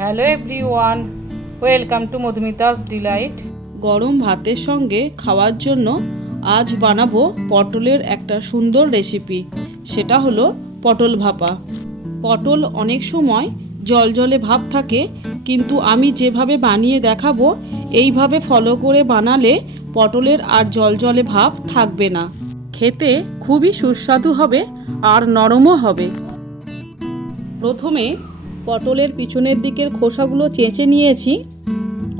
Hello everyone, welcome to Madhumita's delight. গরম ভাতের সঙ্গে খাওয়ার জন্য আজ বানাবো পটলের একটা সুন্দর রেসিপি। সেটা হলো পটল ভাপা। পটল অনেক সময় জলজলে ভাব থাকে, কিন্তু আমি যেভাবে বানিয়ে দেখাবো এইভাবে ফলো করে বানালে পটলের আর জলজলে ভাব থাকবে না। খেতে খুবই সুস্বাদু হবে আর নরমও হবে। প্রথমে পটলের পিছনের দিকের খোসাগুলো চেঁচে নিয়েছি।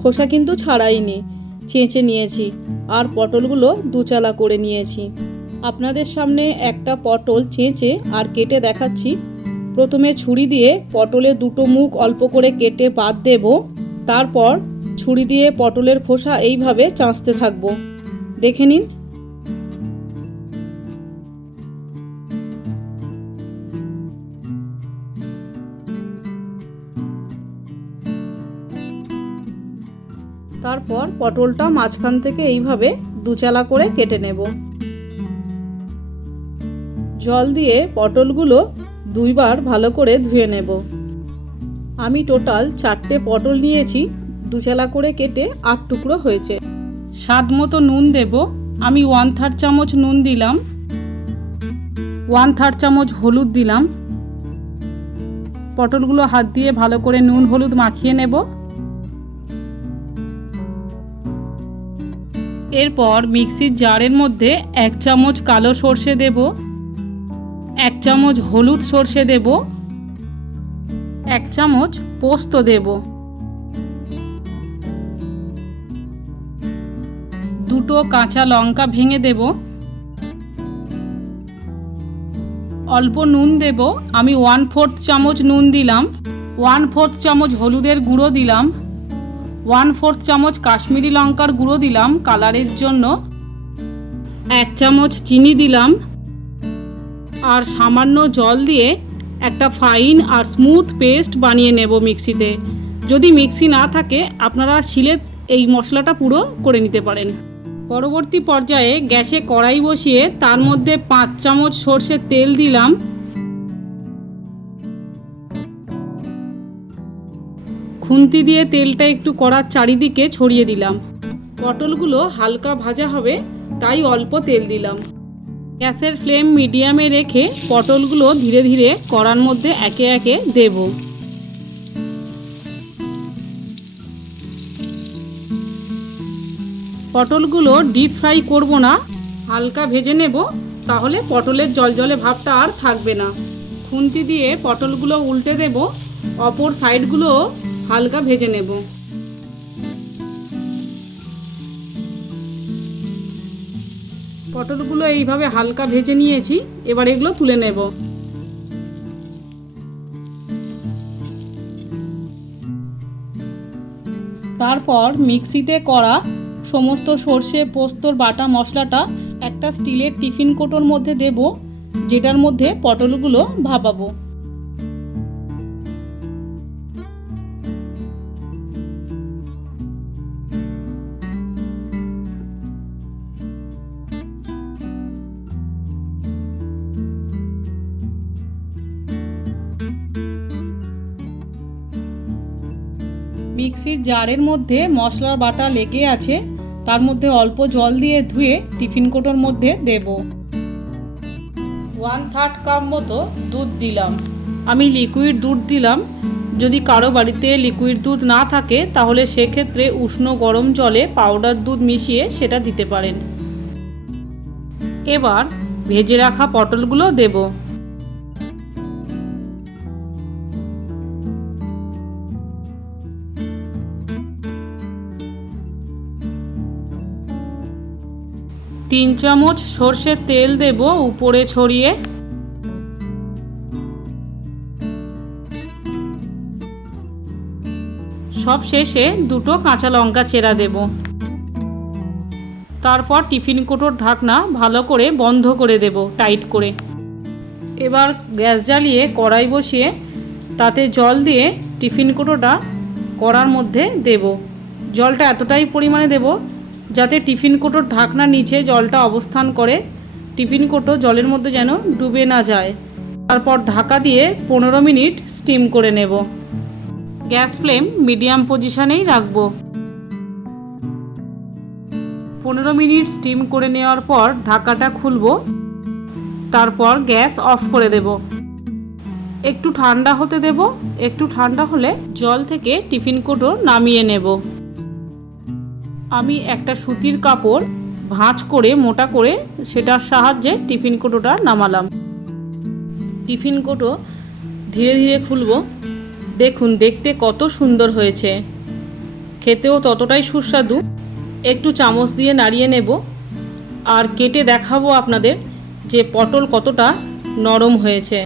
খোসা কিন্তু ছাড়াইনি, চেঁচে নিয়েছি। আর পটলগুলো দুচালা করে নিয়েছি। আপনাদের সামনে একটা পটল চেঁচে আর কেটে দেখাচ্ছি। প্রথমে ছুরি দিয়ে পটলের দুটো মুখ অল্প করে কেটে বাদ দেব। তারপর ছুরি দিয়ে পটলের খোসা এইভাবে চাঁচতে থাকবো। দেখে নিন। তারপর পটলটা মাঝখান থেকে এইভাবে দুচালা করে কেটে নেব। জল দিয়ে পটলগুলো দুইবার ভালো করে ধুয়ে নেব। আমি টোটাল 4টে পটল নিয়েছি, দুচালা করে কেটে 8 টুকরো হয়েছে। স্বাদ মতো নুন দেব। আমি 1/3 চামচ নুন দিলাম। 1/3 চামচ হলুদ দিলাম। পটলগুলো হাত দিয়ে ভালো করে নুন হলুদ মাখিয়ে নেব। এরপর মিক্সির জারের মধ্যে 1 চামচ কালো সর্ষে দেব, 1 চামচ হলুদ সর্ষে দেব, 1 চামচ পোস্ত দেব, 2টো কাঁচা লঙ্কা ভেঙে দেব, অল্প নুন দেব। আমি 1/4 চামচ নুন দিলাম, 1/4 চামচ হলুদের গুঁড়ো দিলাম, 1/4 চামচ কাশ্মীরি লঙ্কার গুঁড়ো দিলাম কালারের জন্য, 1 চামচ চিনি দিলাম। আর সামান্য জল দিয়ে একটা ফাইন আর স্মুথ পেস্ট বানিয়ে নেব মিক্সিতে। যদি মিক্সি না থাকে আপনারা শিলে এই মশলাটা পুরো করে নিতে পারেন। পরবর্তী পর্যায়ে গ্যাসে কড়াই বসিয়ে তার মধ্যে 5 চামচ সরষের তেল দিলাম। খুন্তি দিয়ে তেলটা একটু কড়ার চারিদিকে ছড়িয়ে দিলাম। পটলগুলো হালকা ভাজা হবে, তাই অল্প তেল দিলাম। গ্যাসের ফ্লেম মিডিয়ামে রেখে পটলগুলো ধীরে ধীরে কড়ার মধ্যে একে একে দেব। পটলগুলো ডিপ ফ্রাই করব না, হালকা ভেজে নেব, তাহলে পটলের জলজলে ভাবটা আর থাকবে না। খুন্তি দিয়ে পটলগুলো উল্টে দেব, অপর সাইডগুলো হালকা ভেজে নেব। পটলগুলো এইভাবে হালকা ভেজে নিয়েছি, এবার এগুলো তুলে নেব। তারপর মিক্সিতে করা সমস্ত সর্ষে পোস্তর বাটা মশলাটা একটা স্টিলের টিফিন কৌটোর মধ্যে দেব, যেটার মধ্যে পটলগুলো ভাপাবো। মিক্সির জারের মধ্যে মশলার বাটা লেগে আছে, তার মধ্যে অল্প জল দিয়ে ধুয়ে টিফিন কৌটোর মধ্যে দেব। 1/3 কাপ মতো দুধ দিলাম। আমি লিকুইড দুধ দিলাম। যদি কারো বাড়িতে লিকুইড দুধ না থাকে তাহলে সেক্ষেত্রে উষ্ণ গরম জলে পাউডার দুধ মিশিয়ে সেটা দিতে পারেন। এবার ভেজে রাখা পটলগুলো দেব। তিন চামচ সর্ষের তেল দেব উপরে ছড়িয়ে। সব শেষে 2টো কাঁচা লঙ্কা চেরা দেব। তারপর টিফিন কৌটোর ঢাকনা ভালো করে বন্ধ করে দেব টাইট করে। এবার গ্যাস জ্বালিয়ে কড়াই বসিয়ে তাতে জল দিয়ে টিফিন কৌটোটা কড়ার মধ্যে দেব। জলটা এতটাই পরিমাণে দেব যাতে টিফিন কৌটোর ঢাকনার নিচে জলটা অবস্থান করে, টিফিন কৌটো জলের মধ্যে যেন ডুবে না যায়। তারপর ঢাকা দিয়ে 15 মিনিট স্টিম করে নেব। গ্যাস ফ্লেম মিডিয়াম পজিশনেই রাখবো। 15 মিনিট স্টিম করে নেওয়ার পর ঢাকাটা খুলবো, তারপর গ্যাস অফ করে দেব। একটু ঠান্ডা হতে দেব। একটু ঠান্ডা হলে জল থেকে টিফিন কৌটো নামিয়ে নেব। আমি একটা সুতির কাপড় ভাঁজ করে মোটা করে সেটার সাহায্যে টিফিন কৌটোটা নামালাম। টিফিন কৌটো ধীরে ধীরে খুলব। দেখুন দেখতে কত সুন্দর হয়েছে, খেতেও ততটাই সুস্বাদু। একটু চামচ দিয়ে নাড়িয়ে নেব আর কেটে দেখাবো আপনাদের যে পটল কতটা নরম হয়েছে।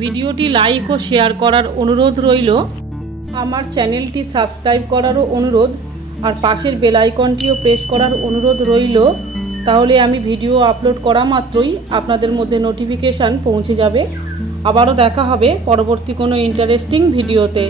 ভিডিওটি লাইক ও শেয়ার করার অনুরোধ রইল। আমার চ্যানেলটি সাবস্ক্রাইব করারও অনুরোধ আর পাশের বেল আইকনটিও প্রেস করার অনুরোধ রইল। তাহলে আমি ভিডিও আপলোড করা মাত্রই আপনাদের মধ্যে নোটিফিকেশান পৌঁছে যাবে। আবারও দেখা হবে পরবর্তী কোনো ইন্টারেস্টিং ভিডিওতে।